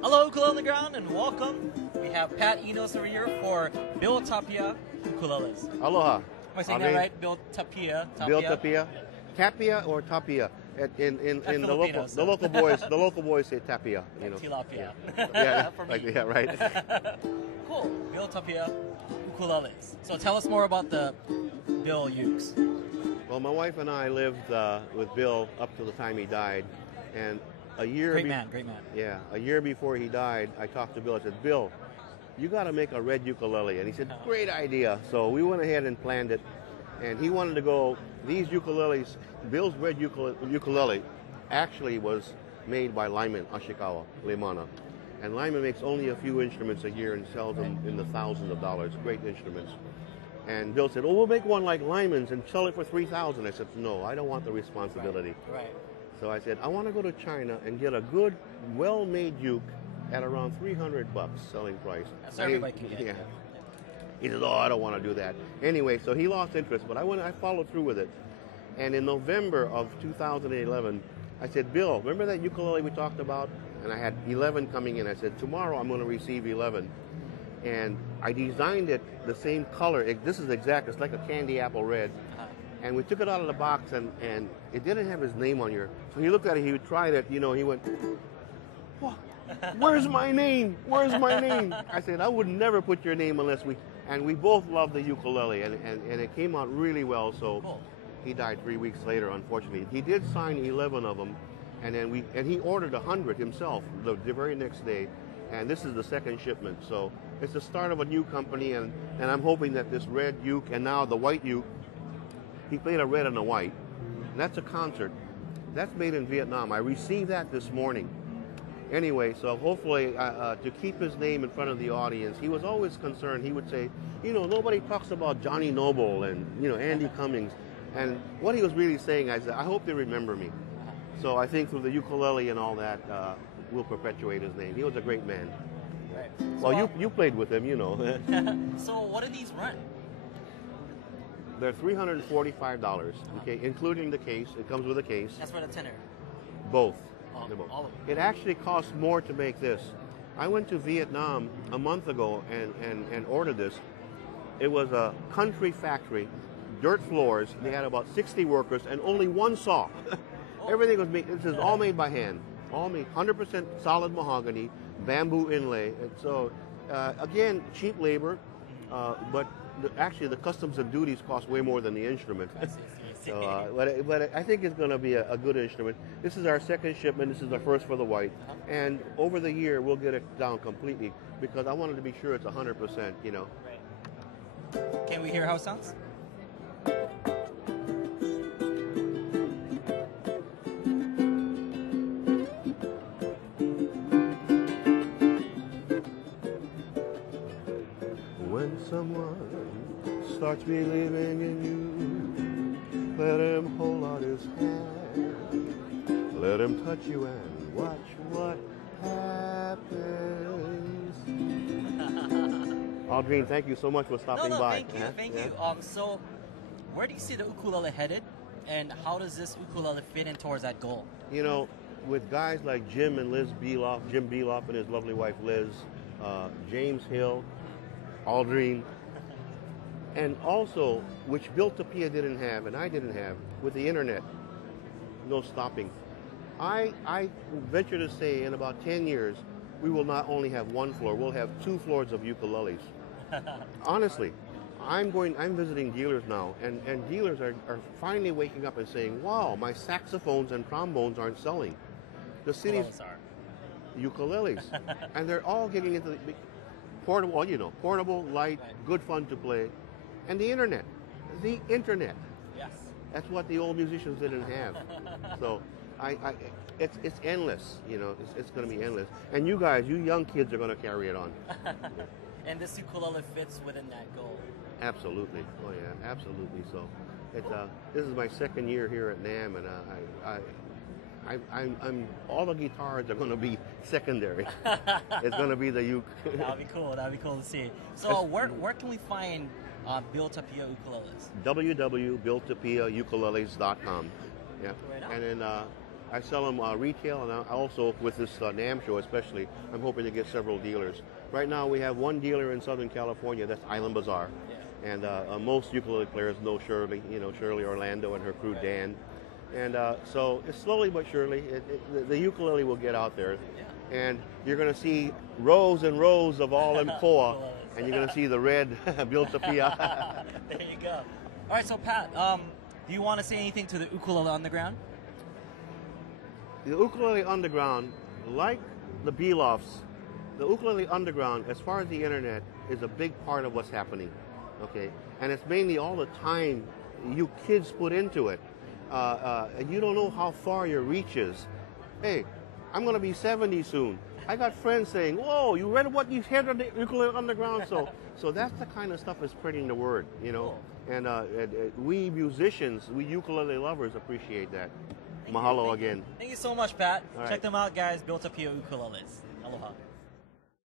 Hello, Ukulele on the Ground, and welcome. We have Pat Enos over here for Bill Tapia Ukuleles. Aloha. Am I saying that right? Bill Tapia. Bill Tapia. Tapia or Tapia? In the local boys say Tapia. You know. Tilapia. Yeah, for me. like, yeah, right. Cool. Bill Tapia Ukuleles. So tell us more about the Bill Ukes. Well, my wife and I lived with Bill up to the time he died, and a year. Great man. Yeah, a year before he died, I talked to Bill. I said, Bill, you got to make a red ukulele, and he said, great idea. So we went ahead and planned it, and he wanted to go. These ukuleles, Bill's red ukulele, actually was made by Lyman Ashikawa Lemana, and Lyman makes only a few instruments a year and sells them in the thousands of dollars. Great instruments. And Bill said, "Oh, we'll make one like Lyman's and sell it for $3,000." I said, "No, I don't want the responsibility." Right. So I said, "I want to go to China and get a good, well-made uke at around $300 selling price." That's everybody can get. Yeah. He said, "Oh, I don't want to do that." Anyway, so he lost interest, but I followed through with it. And in November of 2011, I said, "Bill, remember that ukulele we talked about?" And I had 11 coming in. I said, "Tomorrow I'm going to receive 11." And I designed it the same color. This is exact. It's like a candy apple red. And we took it out of the box, and it didn't have his name on here. So he looked at it. He tried it. You know, he went, "What? Where's my name? Where's my name?" I said, "I would never put your name unless we." And we both love the ukulele, and it came out really well. So Cool. He died 3 weeks later, unfortunately. He did sign 11 of them, and he ordered 100 himself the very next day. And this is the second shipment. So it's the start of a new company, and I'm hoping that this red uke and now the white uke, he played a red and a white. And that's a concert. That's made in Vietnam. I received that this morning. Anyway, so hopefully to keep his name in front of the audience, he was always concerned. He would say, nobody talks about Johnny Noble and, Andy Cummings. And what he was really saying, I said, I hope they remember me. So I think through the ukulele and all that, we'll perpetuate his name. He was a great man. Right. Well, So, you played with him, So what do these run? They're $345, okay, including the case. It comes with a case. That's for the tenor. Both. Oh, They're both. all of them. It actually costs more to make this. I went to Vietnam a month ago and ordered this. It was a country factory, dirt floors. They had about 60 workers and only one saw. Everything was made. This is all made by hand. All made 100% solid mahogany, bamboo inlay. And so, again, cheap labor, but actually the customs and duties cost way more than the instrument. So, but I think it's going to be a good instrument. This is our second shipment. This is our first for the white. And over the year, we'll get it down completely because I wanted to be sure it's 100%, Right. Can we hear how it sounds? When someone starts believing in you, let him hold out his hand. Let him touch you and watch what happens. Aldrine, thank you so much for stopping by. Thank you. So where do you see the ukulele headed, and how does this ukulele fit in towards that goal? With guys like Jim and Liz Beloff, Jim Beloff and his lovely wife Liz, James Hill, Aldrine, and also, which Bill Tapia didn't have and I didn't have, with the internet, no stopping. I venture to say in about 10 years, we will not only have one floor, we'll have 2 floors of ukuleles. Honestly, I'm visiting dealers now, and dealers are finally waking up and saying, wow, my saxophones and trombones aren't selling. The city's ukuleles. And they're all getting into the portable, light, good fun to play. And the internet. The internet. Yes. That's what the old musicians didn't have. So it's endless, it's going to be endless. And you guys, you young kids are going to carry it on. And this ukulele fits within that goal. Absolutely. Oh yeah, absolutely. So this is my second year here at Namm, and I'm all the guitars are going to be secondary. It's going to be the uke. That'd be cool. That'd be cool to see. So where can we find Bill Tapia ukuleles? www.billtapiaukuleles.com. Yeah. Right on. And then I sell them retail, and I also with this Namm show especially, I'm hoping to get several dealers. Right now we have one dealer in Southern California, that's Island Bazaar. Yeah. And most ukulele players know Shirley, Shirley Orlando and her crew Dan. And so it's slowly but surely, the ukulele will get out there. Yeah. And you're going to see rows and rows of all them koa, and you're going to see the red built Tapia. There you go. All right, so Pat, do you want to say anything to the Ukulele Underground? The Ukulele Underground, like the Belofts, the Ukulele Underground, as far as the internet, is a big part of what's happening. Okay, and it's mainly all the time you kids put into it. And you don't know how far your reach is. Hey, I'm going to be 70 soon. I got friends saying, "Whoa, you read what you heard on the Ukulele Underground?" So that's the kind of stuff that's spreading the word, Cool. And we musicians, we ukulele lovers appreciate that. Mahalo again. Thank you so much, Pat. All Check right. them out, guys. Built Tapia Ukuleles. Aloha.